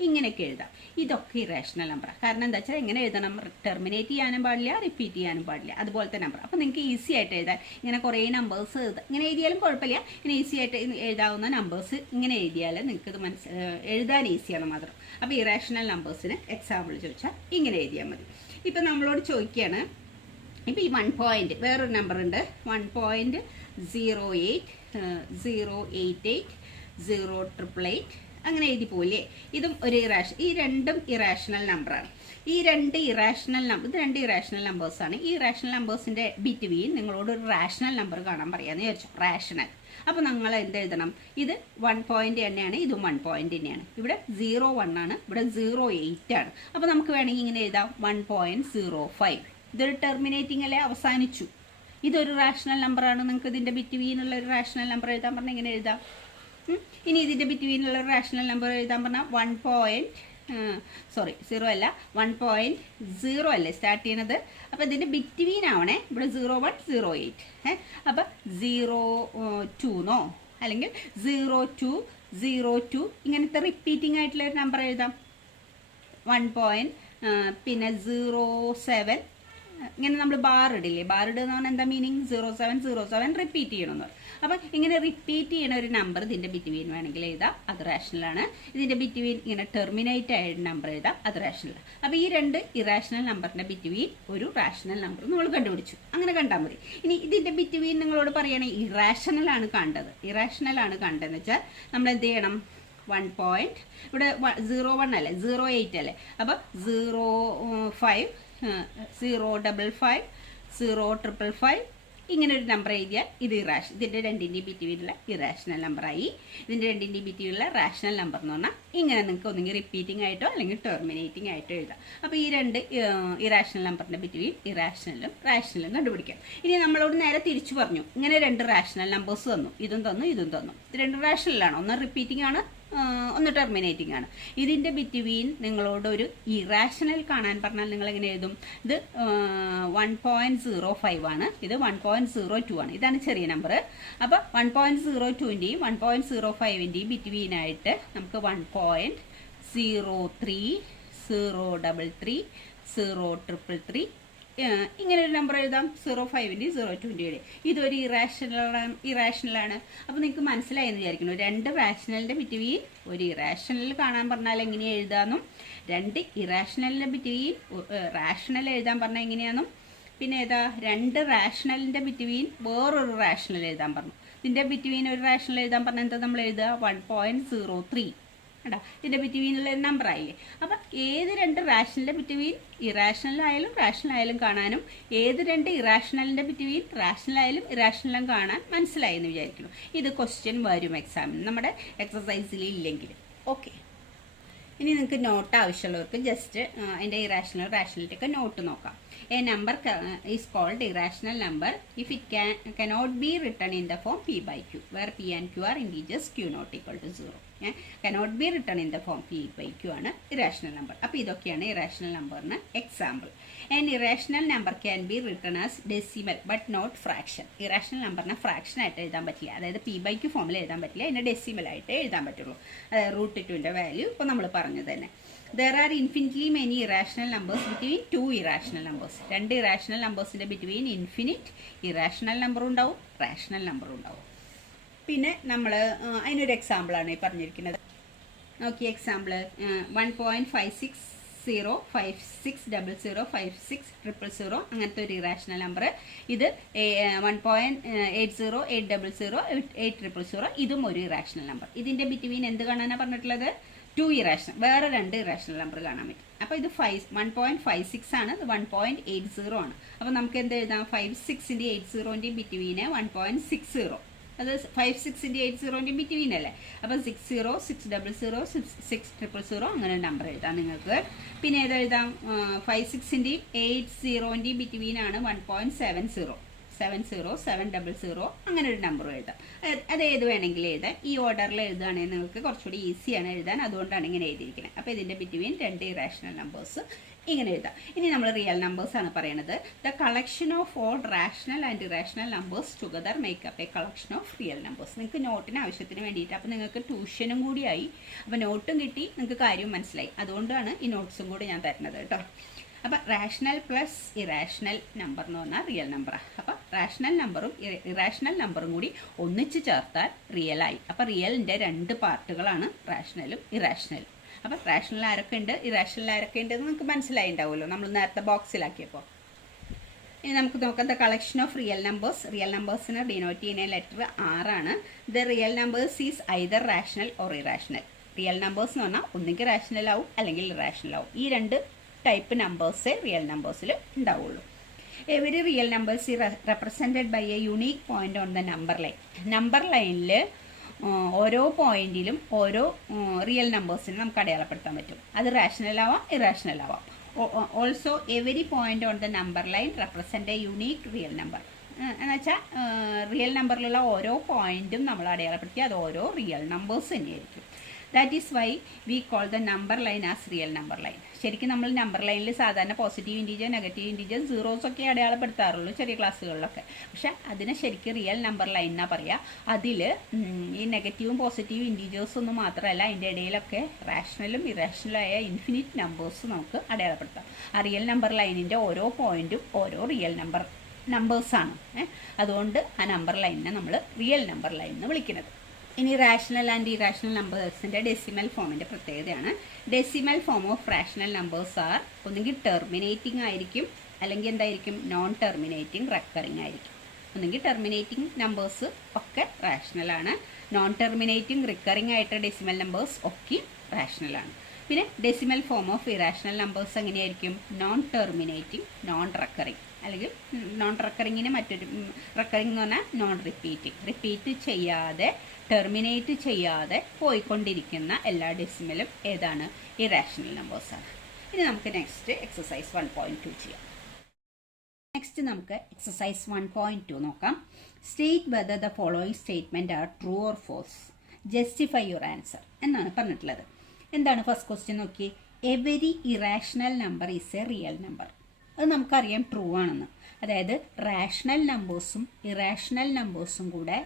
ഇങ്ങനെയൊക്കെ എഴുതാം. ഇതൊക്കെ ഇറാഷണൽ നമ്പറാണ്. കാരണം എന്താ വെച്ചാൽ എങ്ങനെ എഴുതണം, ടെർമിനേറ്റ് ചെയ്യാനും പാടില്ല, റിപ്പീറ്റ് ചെയ്യാനും പാടില്ല, അതുപോലത്തെ നമ്പർ. അപ്പോൾ നിങ്ങൾക്ക് ഈസി ആയിട്ട് എഴുതാൻ ഇങ്ങനെ കുറേ നമ്പേഴ്സ് എഴുതാം. ഇങ്ങനെ എഴുതിയാലും കുഴപ്പമില്ല. ഇങ്ങനെ ഈസി ആയിട്ട് എഴുതാവുന്ന നമ്പേഴ്സ് ഇങ്ങനെ എഴുതിയാൽ നിങ്ങൾക്ക് ഇത് എഴുതാൻ ഈസിയാണ് മാത്രം. അപ്പോൾ ഇറാഷണൽ നമ്പേഴ്സിന് എക്സാമ്പിൾ ചോദിച്ചാൽ ഇങ്ങനെ എഴുതിയാൽ മതി. ഇപ്പം നമ്മളോട് ചോദിക്കുകയാണ്, ഇപ്പോൾ ഈ 1 പോയിന്റ് വേറൊരു നമ്പർ ഉണ്ട്. 1.08 088 0888 അങ്ങനെ എഴുതി പോലെ. ഇതും ഒരു ഈ രണ്ടും ഇറാഷണൽ നമ്പറാണ്. ഇത് രണ്ട് ഇറാഷണൽ നമ്പേഴ്സാണ്. ഈ ഇറാഷണൽ നമ്പേഴ്സിൻ്റെ ബിറ്റ്വീൻ നിങ്ങളോട് ഒരു റാഷണൽ നമ്പർ കാണാൻ പറയാമെന്ന് വിചാരിച്ചു. റാഷണൽ. അപ്പോൾ നിങ്ങൾ എന്ത് എഴുതണം? ഇത് 1 പോയിന്റ് തന്നെയാണ്, ഇതും 1 പോയിന്റ് തന്നെയാണ്. ഇവിടെ 0.1 ആണ്, ഇവിടെ 0.8 ആണ്. അപ്പോൾ നമുക്ക് വേണമെങ്കിൽ ഇങ്ങനെ എഴുതാം 1.05. ഇതൊരു ടെർമിനേറ്റിംഗ് അല്ലേ, അവസാനിച്ചു. ഇതൊരു റാഷണൽ നമ്പറാണ്. നിങ്ങൾക്ക് ഇതിൻ്റെ ബിറ്റ്വീനുള്ള ഒരു റാഷണൽ നമ്പർ എഴുതാൻ പറഞ്ഞാൽ ഇങ്ങനെ എഴുതാം. ഇനി ഇതിൻ്റെ ബിറ്റ്വീനുള്ള ഒരു റാഷണൽ നമ്പർ എഴുതാൻ പറഞ്ഞാൽ 0 അല്ല 1.0 അല്ലേ സ്റ്റാർട്ട് ചെയ്യണത്. അപ്പോൾ ഇതിൻ്റെ ബിറ്റ്വീൻ ആവണേ. ഇവിടെ 0.1 0.8. അപ്പോൾ 0.2 അല്ലെങ്കിൽ 0.2 ഇങ്ങനത്തെ റിപ്പീറ്റിംഗ് ആയിട്ടുള്ള ഒരു നമ്പർ എഴുതാം. 1 പിന്നെ 0.7 ഇങ്ങനെ നമ്മൾ ബാർ ഇടില്ലേ, ബാർ ഇടുക എന്ന് പറഞ്ഞാൽ എന്താ മീനിങ്? 0707 റിപ്പീറ്റ് ചെയ്യണമെന്ന് പറയും. അപ്പം ഇങ്ങനെ റിപ്പീറ്റ് ചെയ്യണ ഒരു നമ്പർ ഇതിൻ്റെ ബിറ്റ്വീൻ വേണമെങ്കിൽ എഴുതാം, അത് റാഷണലാണ്. ഇതിൻ്റെ ബിറ്റ്വീൻ ഇങ്ങനെ ടെർമിനേറ്റ് ആയ നമ്പർ എഴുതാം, അത് റാഷണലാണ്. അപ്പോൾ ഈ രണ്ട് ഇറാഷണൽ നമ്പറിൻ്റെ ബിറ്റ്വീൻ ഒരു റാഷണൽ നമ്പർ നമ്മൾ കണ്ടുപിടിച്ചു. അങ്ങനെ കണ്ടാൽ മതി. ഇനി ഇതിൻ്റെ ബിറ്റ്വീൻ നിങ്ങളോട് പറയുകയാണെങ്കിൽ ഇറാഷണലാണ് കണ്ടത്, ഇറാഷണലാണ് കണ്ടതെന്ന് വെച്ചാൽ നമ്മൾ എന്ത് ചെയ്യണം? 1 ഇവിടെ 01 അല്ലേ, 08 അല്ലേ, അപ്പോൾ 05 055 0555 ഇങ്ങനെ ഒരു നമ്പർ എഴുതിയാൽ ഇത് ഇതിൻ്റെ രണ്ടിൻ്റെയും ബിറ്റ്വീനുള്ള ഇറാഷണൽ നമ്പറായി. ഇതിൻ്റെ രണ്ടിൻ്റെയും ബിറ്റ്വീനുള്ള റാഷണൽ നമ്പർ എന്ന് പറഞ്ഞാൽ ഇങ്ങനെ നിങ്ങൾക്ക് ഒന്നെങ്കിൽ റിപ്പീറ്റിംഗ് ആയിട്ടോ അല്ലെങ്കിൽ ടെർമിനേറ്റിംഗ് ആയിട്ടോ എഴുതാം. അപ്പോൾ ഈ രണ്ട് ഇറാഷണൽ നമ്പറിൻ്റെ ബിറ്റ്വീൻ ഇറാഷണലും റാഷണലും കണ്ടുപിടിക്കാം. ഇനി നമ്മളോട് നേരെ തിരിച്ചു പറഞ്ഞു, ഇങ്ങനെ രണ്ട് റാഷണൽ നമ്പേഴ്സ് തന്നു, ഇതും തന്നു ഇതും തന്നു. ഇത് രണ്ട് റാഷണലാണ്, ഒന്ന് റിപ്പീറ്റിംഗ് ആണ്, ഒന്ന് ടെർമിനേറ്റിംഗ് ആണ്. ഇതിൻ്റെ ബിറ്റ്വീൻ നിങ്ങളോട് ഒരു ഇറാഷണൽ കാണാൻ പറഞ്ഞാൽ നിങ്ങൾ എങ്ങനെ എഴുതും? ഇത് 1.05 ആണ്, ഇത് 1.02 ആണ്. ഇതാണ് ചെറിയ നമ്പർ. അപ്പോൾ 1.02ൻ്റെയും 1.05ൻ്റെയും ബിറ്റ്വീനായിട്ട് നമുക്ക് 1.03 033 033 ഇങ്ങനെ ഒരു നമ്പർ എഴുതാം. 05ൻ്റെയും 02ൻ്റെയും. ഇതൊരു ഇറാഷണലാണ്. അപ്പോൾ നിങ്ങൾക്ക് മനസ്സിലായെന്ന് വിചാരിക്കുന്നു. രണ്ട് റാഷണലിൻ്റെ ബിറ്റ്വീൻ ഒരു ഇറാഷണൽ കാണാൻ പറഞ്ഞാൽ എങ്ങനെ എഴുതാമെന്നും, രണ്ട് ഇറാഷണലിൻ്റെ ബിറ്റ്വീൻ റാഷണൽ എഴുതാൻ പറഞ്ഞാൽ എങ്ങനെയാണെന്നും, പിന്നെ ഏതാ രണ്ട് റാഷണലിൻ്റെ ബിറ്റ്വീൻ വേറൊരു റാഷണൽ എഴുതാൻ പറഞ്ഞു. ഇതിൻ്റെ ബിറ്റ്വീൻ ഒരു റാഷണൽ എഴുതാൻ പറഞ്ഞാൽ എന്താ നമ്മൾ എഴുതുക? 1.03 കേട്ടോ. ഇതിൻ്റെ ബിറ്റ്വീനുള്ള ഒരു നമ്പർ ആയില്ലേ. അപ്പം ഏത് രണ്ട് റാഷണലിൻ്റെ ബിറ്റ്വീൻ ഇറാഷണലായാലും റാഷണലായാലും കാണാനും, ഏത് രണ്ട് ഇറാഷണലിൻ്റെ ബിറ്റ്വീൻ റാഷണലായാലും ഇറാഷണലും കാണാൻ മനസ്സിലായി എന്ന് വിചാരിക്കുന്നു. ഇത് ക്വസ്റ്റ്യൻ വരും എക്സാമിന്, നമ്മുടെ എക്സസൈസിൽ ഇല്ലെങ്കിൽ. ഓക്കെ, ഇനി നിങ്ങൾക്ക് നോട്ട് ആവശ്യമുള്ളവർക്ക് ജസ്റ്റ് അതിൻ്റെ ഇറാഷണൽ റാഷണലിറ്റി ഒക്കെ നോട്ട് നോക്കാം. A number is called irrational number if it cannot be written in the form p by q, where p and q are integers, q not equal to 0. Cannot be written in the form p by q ആണ് irrational number. അപ്പോൾ ഇതൊക്കെയാണ് irrational numberന് example. An irrational number can be written as decimal but not fraction. irrational numberനെ fraction ആയിട്ട് എഴുതാൻ പറ്റില്ല, അതായത് p by q ഫോമിൽ എഴുതാൻ പറ്റില്ല, അതിനെ ഡെസിമൽ ആയിട്ട് എഴുതാൻ പറ്റുള്ളൂ. അതായത് √2ൻ്റെ വാല്യൂ ഇപ്പോൾ നമ്മൾ പറഞ്ഞു തന്നെ. There are infinitely many irrational numbers between two irrational numbers. രണ്ട് ഇറാഷണൽ നമ്പേഴ്സിൻ്റെ ബിറ്റ്വീൻ ഇൻഫിനിറ്റ് ഇറാഷണൽ നമ്പർ ഉണ്ടാവും, റാഷണൽ നമ്പർ ഉണ്ടാവും. പിന്നെ നമ്മൾ അതിനൊരു എക്സാമ്പിളാണ് ഈ പറഞ്ഞിരിക്കുന്നത്. നോക്കി എക്സാമ്പിൾ 1.56056005600 അങ്ങനത്തെ ഒരു ഇറാഷണൽ നമ്പർ. ഇത് 1.80800800 ഇതും ഒരു ഇറാഷണൽ നമ്പർ. ഇതിൻ്റെ ബിറ്റ്വീൻ എന്ത് കാണാനാണ് പറഞ്ഞിട്ടുള്ളത്? 2 ഇറാഷണൽ, വേറെ രണ്ട് ഇറാഷണൽ നമ്പർ കാണാൻ പറ്റും. അപ്പോൾ ഇത് 1.56 ആണ്, ഇത് 1.80 ആണ്. അപ്പോൾ നമുക്ക് എന്ത് എഴുതാം? 56ൻ്റെയും 80ൻ്റെയും ബിറ്റ്വീന് 1.60, അത് 56ൻ്റെയും 80ൻ്റെയും ബിറ്റ്വീൻ അല്ലേ. അപ്പോൾ 60 600 6000 അങ്ങനെ ഒരു നമ്പർ എഴുതാം നിങ്ങൾക്ക്. പിന്നെ ഏത് എഴുതാം? 56ൻ്റെയും 80ൻ്റെയും ബിറ്റ്വീനാണ് 1.70 700 അങ്ങനെ ഒരു നമ്പർ എഴുതാം. അത് ഏത് വേണമെങ്കിലും എഴുതാം. ഈ ഓർഡറിൽ എഴുതുകയാണെങ്കിൽ നിങ്ങൾക്ക് കുറച്ചുകൂടി ഈസിയാണ് എഴുതാൻ, അതുകൊണ്ടാണ് ഇങ്ങനെ എഴുതിയിരിക്കുന്നത്. അപ്പോൾ ഇതിൻ്റെ ബിറ്റ്വീൻ രണ്ട് ഇറാഷണൽ നമ്പേഴ്സ് ഇങ്ങനെ എഴുതാം. ഇനി നമ്മൾ റിയൽ നമ്പേഴ്സ് ആണ് പറയുന്നത്. The collection of all rational and irrational numbers together makeup A collection of real numbers. നിങ്ങൾക്ക് നോട്ടിന് ആവശ്യത്തിന് വേണ്ടിയിട്ട്, അപ്പോൾ നിങ്ങൾക്ക് ട്യൂഷനും കൂടിയായി, അപ്പോൾ നോട്ടും കിട്ടി, നിങ്ങൾക്ക് കാര്യം മനസ്സിലായി. അതുകൊണ്ടാണ് ഈ നോട്ട്സും കൂടി ഞാൻ തരുന്നത് കേട്ടോ. അപ്പോൾ റാഷണൽ പ്ലസ് ഇറാഷണൽ നമ്പർ എന്ന് പറഞ്ഞാൽ റിയൽ നമ്പറാണ്. അപ്പോൾ റാഷണൽ നമ്പറും ഇറാഷണൽ നമ്പറും കൂടി ഒന്നിച്ച് ചേർത്താൽ റിയലായി. അപ്പോൾ റിയലിൻ്റെ രണ്ട് പാർട്ടുകളാണ് റാഷണലും ഇറാഷണലും. അപ്പോൾ റാഷണൽ ആരൊക്കെ ഉണ്ട്, ഇറാഷണൽ ആരൊക്കെ ഉണ്ടെന്ന് നിങ്ങൾക്ക് മനസ്സിലായിണ്ടാവുമല്ലോ നമ്മൾ നേരത്തെ ബോക്സിലാക്കിയപ്പോൾ. ഇനി നമുക്ക് നോക്കാം the collection of real numbers. Real നമ്പേഴ്സിന് ഡിനോട്ട് ചെയ്യുന്ന ലെറ്റർ R ആണ്. The real numbers is either rational or irrational. Real numbers എന്ന് പറഞ്ഞാൽ ഒന്നുകിൽ റാഷണൽ ആവും അല്ലെങ്കിൽ ഇറാഷണൽ ആവും. ഈ രണ്ട് ടൈപ്പ് നമ്പേഴ്സേ റിയൽ നമ്പേഴ്സിൽ ഉണ്ടാവുള്ളൂ. Every real numbers represented by a unique point on the number line. Number ലൈനിൽ ഓരോ പോയിന്റിലും ഓരോ റിയൽ നമ്പേഴ്സിനെ നമുക്ക് അടയാളപ്പെടുത്താൻ പറ്റും. അത് റാഷണൽ ആവാം ഇറാഷണൽ ആവാം. Also every point on the number line represent a unique real number. എന്നുവെച്ചാൽ റിയൽ നമ്പറിലുള്ള ഓരോ പോയിന്റും നമ്മൾ അടയാളപ്പെടുത്തി അത് ഓരോ റിയൽ നമ്പേഴ്സ് തന്നെയായിരിക്കും. That is why we call the number line as real number line. ശരിക്കും നമ്മൾ നമ്പർ ലൈനിൽ സാധാരണ positive integer, negative integer, zeros ഒക്കെ അടയാളപ്പെടുത്താറുള്ളൂ ചെറിയ ക്ലാസ്സുകളിലൊക്കെ. പക്ഷെ അതിനെ ശരിക്കും റിയൽ നമ്പർ ലൈൻ എന്നാണ് പറയുക. അതിൽ ഈ നെഗറ്റീവും പോസിറ്റീവും ഇൻറ്റീജേഴ്സ് ഒന്നും മാത്രമല്ല, അതിൻ്റെ ഇടയിലൊക്കെ റാഷണലും ഇറാഷണലായ ഇൻഫിനിറ്റ് നമ്പേഴ്സ് നമുക്ക് അടയാളപ്പെടുത്താം. ആ റിയൽ നമ്പർ ലൈനിൻ്റെ ഓരോ പോയിന്റും ഓരോ റിയൽ നമ്പേഴ്സാണ്. അതുകൊണ്ട് ആ നമ്പർ ലൈനിനെ നമ്മൾ റിയൽ നമ്പർ ലൈൻ എന്ന് വിളിക്കുന്നത്. ഇനി റാഷണൽ ആൻഡ് ഇറാഷണൽ നമ്പേഴ്സിൻ്റെ ഡെസിമൽ ഫോമിൻ്റെ പ്രത്യേകതയാണ്. Decimal form of rational numbers are ഒന്നുകിൽ ടെർമിനേറ്റിംഗ് ആയിരിക്കും, അല്ലെങ്കിൽ എന്തായിരിക്കും, നോൺ ടെർമിനേറ്റിംഗ് റെക്കറിങ് ആയിരിക്കും. ഒന്നുകിൽ ടെർമിനേറ്റിംഗ് നമ്പേഴ്സ് ഒക്കെ റാഷണലാണ്, നോൺ ടെർമിനേറ്റിംഗ് റിക്കറിങ് ആയിട്ട് ഡെസിമൽ നമ്പേഴ്സ് ഒക്കെ റാഷണലാണ്. പിന്നെ decimal form of irrational numbers എങ്ങനെയായിരിക്കും, നോൺ ടെർമിനേറ്റിംഗ് നോൺ റെക്കറിങ്, അല്ലെങ്കിൽ നോൺ റെക്കറിങ്ങിന് മറ്റൊരു റെക്കറിങ് എന്ന് പറഞ്ഞാൽ നോൺ റിപ്പീറ്റിംഗ്, റിപ്പീറ്റ് ചെയ്യാതെ ടെർമിനേറ്റ് ചെയ്യാതെ പോയിക്കൊണ്ടിരിക്കുന്ന എല്ലാ ഡെസിമലും ഏതാണ്, ഇറാഷണൽ നമ്പേഴ്സാണ്. ഇനി നമുക്ക് നെക്സ്റ്റ് എക്സസൈസ് 1.2 ചെയ്യാം. നെക്സ്റ്റ് നമുക്ക് എക്സസൈസ് 1.2 നോക്കാം. State whether the following statement are true or false, justify your answer എന്നാണ് പറഞ്ഞിട്ടുള്ളത്. എന്താണ് ഫസ്റ്റ് ക്വസ്റ്റ്യൻ നോക്കി, every irrational number is a real number. അത് നമുക്കറിയാം ട്രൂ ആണെന്ന്. അതായത് റാഷണൽ നമ്പേഴ്സും ഇറാഷണൽ നമ്പേഴ്സും കൂടെ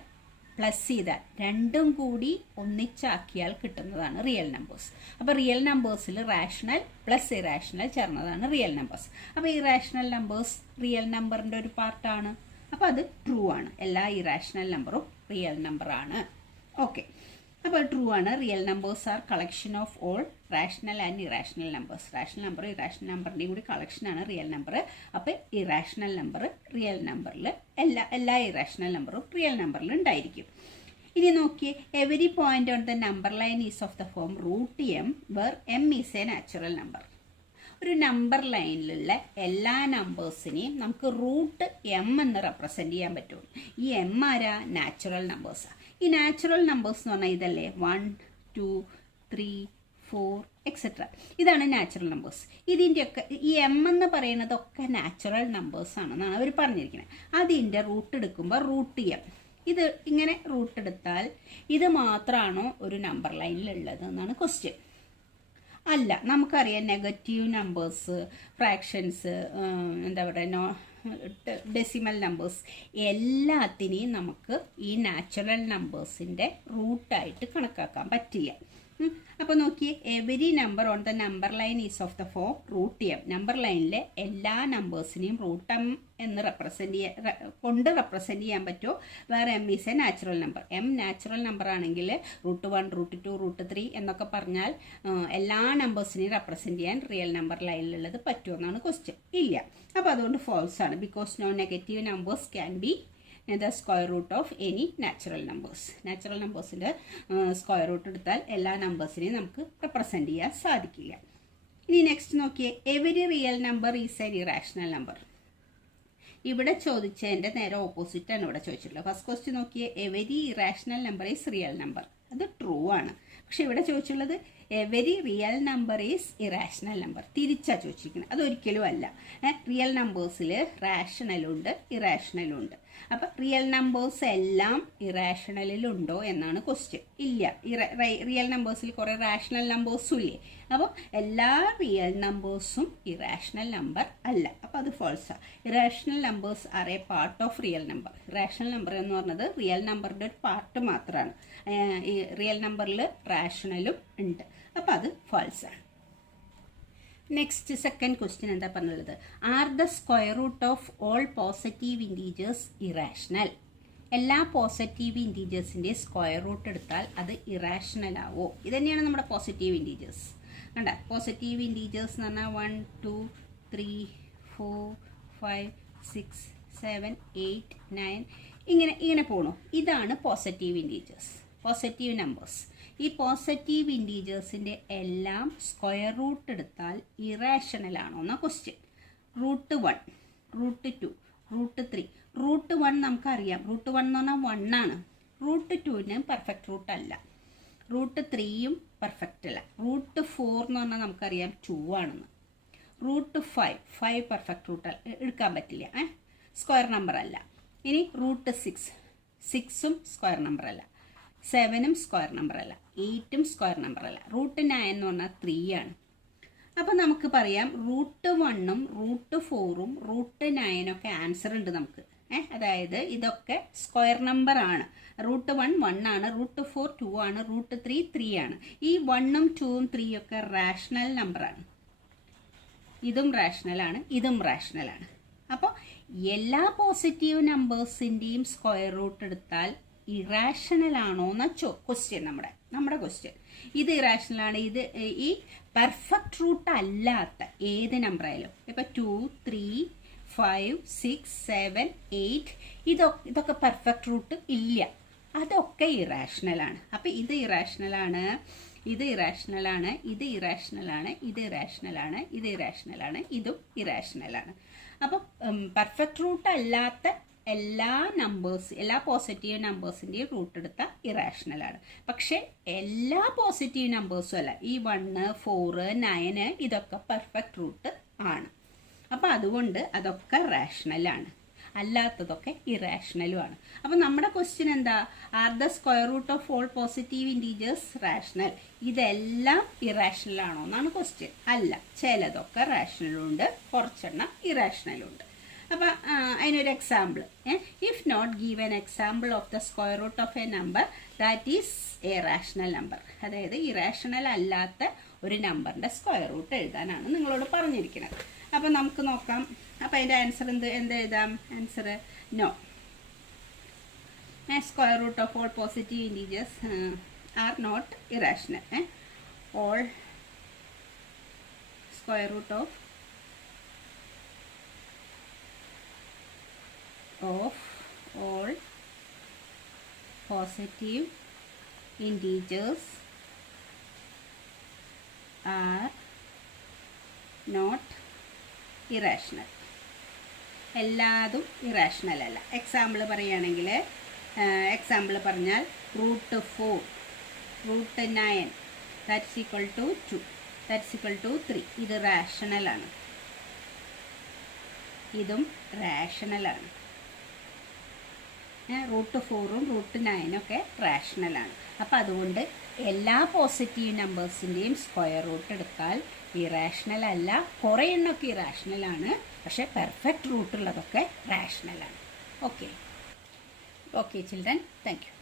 പ്ലസ് ചെയ്താൽ, രണ്ടും കൂടി ഒന്നിച്ചാക്കിയാൽ കിട്ടുന്നതാണ് റിയൽ നമ്പേഴ്സ്. അപ്പോൾ റിയൽ നമ്പേഴ്സിൽ റാഷണൽ പ്ലസ് ഇറാഷണൽ ചേർന്നതാണ് റിയൽ നമ്പേഴ്സ്. അപ്പോൾ ഇറാഷണൽ നമ്പേഴ്സ് റിയൽ നമ്പറിൻ്റെ ഒരു പാർട്ടാണ്. അപ്പോൾ അത് ട്രൂ ആണ്. എല്ലാ ഇറാഷണൽ നമ്പറും റിയൽ നമ്പറാണ്. ഓക്കെ, അപ്പോൾ ട്രൂ ആണ്. Real numbers are collection of all rational and irrational numbers. Rational number irrational നമ്പറിൻ്റെയും കൂടി കളക്ഷനാണ് റിയൽ നമ്പർ. അപ്പോൾ ഇറാഷണൽ നമ്പർ റിയൽ നമ്പറിൽ, എല്ലാ ഇറാഷണൽ നമ്പറും റിയൽ നമ്പറിൽ ഉണ്ടായിരിക്കും. ഇനി നോക്കിയേ, every point on the number line is of the form root M where M is a natural number. ഒരു നമ്പർ ലൈനിലുള്ള എല്ലാ നമ്പേഴ്സിനെയും നമുക്ക് റൂട്ട് എം എന്ന് റെപ്രസെൻറ്റ് ചെയ്യാൻ പറ്റുള്ളൂ. ഈ എം ആരാ, നാച്ചുറൽ നമ്പേഴ്സാണ്. ഈ നാച്ചുറൽ നമ്പേഴ്സ് എന്ന് പറഞ്ഞാൽ ഇതല്ലേ, 1, 2, 3, 4 എക്സെട്ര. ഇതാണ് നാച്ചുറൽ നമ്പേഴ്സ്. ഇതിൻ്റെയൊക്കെ ഈ എം എന്ന് പറയുന്നതൊക്കെ നാച്ചുറൽ നമ്പേഴ്സ് ആണെന്നാണ് അവർ പറഞ്ഞിരിക്കുന്നത്. അതിൻ്റെ റൂട്ട് എടുക്കുമ്പോൾ റൂട്ട് എം, ഇത് ഇങ്ങനെ റൂട്ട് എടുത്താൽ ഇത് മാത്രമാണോ ഒരു നമ്പർ ലൈനിലുള്ളത് എന്നാണ് ക്വസ്റ്റ്യൻ. അല്ല, നമുക്കറിയാം നെഗറ്റീവ് നമ്പേഴ്സ്, ഫ്രാക്ഷൻസ്, എന്താ പറയുക, ഡെസിമൽ നമ്പേഴ്സ് എല്ലാത്തിനെയും നമുക്ക് ഈ നാച്ചുറൽ നമ്പേഴ്സിൻ്റെ റൂട്ടായിട്ട് കണക്കാക്കാൻ പറ്റില്ല. അപ്പോൾ നോക്കിയേ, every number on the number line is of the form root m. Number ലൈനിലെ എല്ലാ നമ്പേഴ്സിനെയും റൂട്ട് എം എന്ന് റെപ്രസെൻറ്റ് ചെയ്യാൻ പറ്റുമോ, വേറെ m is a natural number. M natural number ആണെങ്കിൽ റൂട്ട് 1, റൂട്ട് 2, റൂട്ട് 3 എന്നൊക്കെ പറഞ്ഞാൽ എല്ലാ നമ്പേഴ്സിനെയും റെപ്രസെൻറ്റ് ചെയ്യാൻ റിയൽ നമ്പർ ലൈനിലുള്ളത് പറ്റുമെന്നാണ് ക്വസ്റ്റ്യൻ. ഇല്ല. അപ്പോൾ അതുകൊണ്ട് ഫോൾസ് ആണ്. Because no negative numbers can be the square root of any natural numbers. Natural നമ്പേഴ്സിൻ്റെ square root എടുത്താൽ എല്ലാ നമ്പേഴ്സിനെയും നമുക്ക് റെപ്രസെൻറ്റ് ചെയ്യാൻ സാധിക്കില്ല. ഇനി നെക്സ്റ്റ് നോക്കിയേ, every real number is an irrational number. ഇവിടെ ചോദിച്ചതിൻ്റെ നേരെ ഓപ്പോസിറ്റാണ് ഇവിടെ ചോദിച്ചിട്ടുള്ളത്. ഫസ്റ്റ് ക്വസ്റ്റ്യൻ നോക്കിയേ, every irrational number is real number. അത് ട്രൂ ആണ്. പക്ഷെ ഇവിടെ ചോദിച്ചുള്ളത് every real number is irrational number. തിരിച്ചാണ് ചോദിച്ചിരിക്കുന്നത്. അതൊരിക്കലും അല്ല. റിയൽ നമ്പേഴ്സിൽ റാഷണലുണ്ട്, ഇറാഷണലുണ്ട്. അപ്പം റിയൽ നമ്പേഴ്സ് എല്ലാം ഇറാഷണലിലുണ്ടോ എന്നാണ് ക്വസ്റ്റ്യൻ. ഇല്ല. റിയൽ നമ്പേഴ്സിൽ കുറേ റാഷണൽ നമ്പേഴ്സും ഇല്ലേ. അപ്പോൾ എല്ലാ റിയൽ നമ്പേഴ്സും ഇറാഷണൽ നമ്പർ അല്ല. അപ്പോൾ അത് ഫോൾസാണ്. Irrational numbers are a part of real number. Irrational number എന്ന് പറഞ്ഞത് റിയൽ നമ്പറിൻ്റെ ഒരു പാർട്ട് മാത്രമാണ്. ഈ റിയൽ നമ്പറിൽ റാഷണലും ഉണ്ട്. അപ്പോൾ അത് ഫാൾസാണ്. നെക്സ്റ്റ് സെക്കൻഡ് ക്വസ്റ്റ്യൻ എന്താ പറഞ്ഞുള്ളത്, are the square root of all positive integers irrational. എല്ലാ പോസിറ്റീവ് ഇൻറ്റീജേഴ്സിൻ്റെ സ്ക്വയർ റൂട്ട് എടുത്താൽ അത് ഇറാഷണൽ ആവോ? ഇത് തന്നെയാണ് നമ്മുടെ പോസിറ്റീവ് ഇൻറ്റീജേഴ്സ്. കണ്ട, പോസിറ്റീവ് ഇൻറ്റീജേഴ്സ് എന്ന് പറഞ്ഞാൽ 1, 2, 3, 4, 5, 6, 7, 8, 9 ഇങ്ങനെ പോണു. ഇതാണ് പോസിറ്റീവ് ഇൻറ്റീജേഴ്സ്, പോസിറ്റീവ് നമ്പേഴ്സ്. ഈ പോസിറ്റീവ് ഇൻറ്റീജേഴ്സിൻ്റെ എല്ലാം സ്ക്വയർ റൂട്ട് എടുത്താൽ ഇറാഷണൽ ആണോ എന്നാ question. Root 1, root 2, root 3. Root 1 നമുക്കറിയാം, റൂട്ട് 1 എന്ന് പറഞ്ഞാൽ 1 ആണ്. റൂട്ട് 2ന് പെർഫെക്റ്റ് റൂട്ട് അല്ല. റൂട്ട് 3യും പെർഫെക്റ്റ് അല്ല. റൂട്ട് 4 എന്ന് പറഞ്ഞാൽ നമുക്കറിയാം 2 ആണെന്ന്. റൂട്ട് 5 പെർഫെക്റ്റ് റൂട്ട് എടുക്കാൻ പറ്റില്ല, സ്ക്വയർ നമ്പർ അല്ല. ഇനി റൂട്ട് 6, 6ഉം സ്ക്വയർ നമ്പർ അല്ല. 7ഉം സ്ക്വയർ നമ്പർ അല്ല. 8ഉം സ്ക്വയർ നമ്പർ അല്ല. √9 എന്ന് പറഞ്ഞാൽ 3 ആണ്. അപ്പം നമുക്ക് പറയാം √1ഉം √4ഉം √9 ഒക്കെ ആൻസർ ഉണ്ട് നമുക്ക്. അതായത് ഇതൊക്കെ സ്ക്വയർ നമ്പർ ആണ്. √1 1 ആണ്, √4 2 ആണ്, √3 3 ആണ്. ഈ 1ഉം 2ഉം 3 ഒക്കെ റാഷണൽ നമ്പറാണ്. ഇതും റാഷണലാണ്, ഇതും റാഷണലാണ്. അപ്പോൾ എല്ലാ പോസിറ്റീവ് നമ്പേഴ്സിൻ്റെയും സ്ക്വയർ റൂട്ട് എടുത്താൽ ഇറാഷണൽ ആണോ എന്ന ക്വസ്റ്റ്യൻ നമ്മുടെ ക്വസ്റ്റ്യൻ. ഇത് ഇറാഷണൽ ആണ്. ഇത് ഈ പെർഫെക്റ്റ് റൂട്ട് അല്ലാത്ത ഏത് നമ്പർ ആയാലും ഇപ്പം 2 3 5 6 7 8 ഇതൊക്കെ പെർഫെക്റ്റ് റൂട്ട് ഇല്ല, അതൊക്കെ ഇറാഷണലാണ്. അപ്പം ഇത് ഇറാഷണലാണ്, ഇത് ഇറാഷണലാണ്, ഇത് ഇറാഷണലാണ്, ഇത് ഇറാഷണലാണ്, ഇത് ഇറാഷണലാണ്, ഇതും ഇറാഷണലാണ്. അപ്പം പെർഫെക്റ്റ് റൂട്ട് അല്ലാത്ത എല്ലാ പോസിറ്റീവ് നമ്പേഴ്സിൻ്റെയും റൂട്ട് എടുത്താൽ ഇറാഷണലാണ്. പക്ഷെ എല്ലാ പോസിറ്റീവ് നമ്പേഴ്സും അല്ല. ഈ 1 4 9 ഇതൊക്കെ പെർഫെക്റ്റ് റൂട്ട് ആണ്. അപ്പം അതുകൊണ്ട് അതൊക്കെ റാഷണലാണ്, അല്ലാത്തതൊക്കെ ഇറാഷണലുമാണ്. അപ്പം നമ്മുടെ ക്വസ്റ്റ്യൻ എന്താ? Are the square root of all positive integers rational? ഇതെല്ലാം ഇറാഷണൽ ആണോ എന്നാണ് ക്വസ്റ്റ്യൻ. അല്ല, ചിലതൊക്കെ റാഷണലും ഉണ്ട്, കുറച്ചെണ്ണം ഇറാഷണലും ഉണ്ട്. അപ്പം അതിനൊരു example, if not give an example of the square root of a number that is a rational number. അതായത് ഇറാഷണൽ അല്ലാത്ത ഒരു നമ്പറിൻ്റെ സ്ക്വയർ റൂട്ട് എഴുതാനാണ് നിങ്ങളോട് പറഞ്ഞിരിക്കുന്നത്. അപ്പം നമുക്ക് നോക്കാം. അപ്പം അതിൻ്റെ ആൻസർ എന്ത് എഴുതാം? Answer no. Square root of all positive integers are not irrational. All square root of all positive integers are not irrational. എല്ലാതും ഇറാഷണൽ അല്ല. എക്സാമ്പിൾ പറയുകയാണെങ്കിൽ, എക്സാമ്പിൾ പറഞ്ഞാൽ √4 √9 that's equal to 2 that's equal to 3 ഇത് റാഷണലാണ്, ഇതും റാഷണലാണ്. √4ഉം √9 ഒക്കെ റാഷണലാണ്. അപ്പം അതുകൊണ്ട് എല്ലാ പോസിറ്റീവ് നമ്പേഴ്സിൻ്റെയും സ്ക്വയർ റൂട്ട് എടുത്താൽ ഇറാഷണൽ അല്ല. കുറേ എണ്ണമൊക്കെ ഇറാഷണലാണ്, പക്ഷേ പെർഫെക്റ്റ് റൂട്ടുള്ളതൊക്കെ റാഷണലാണ്. Okay children, thank U.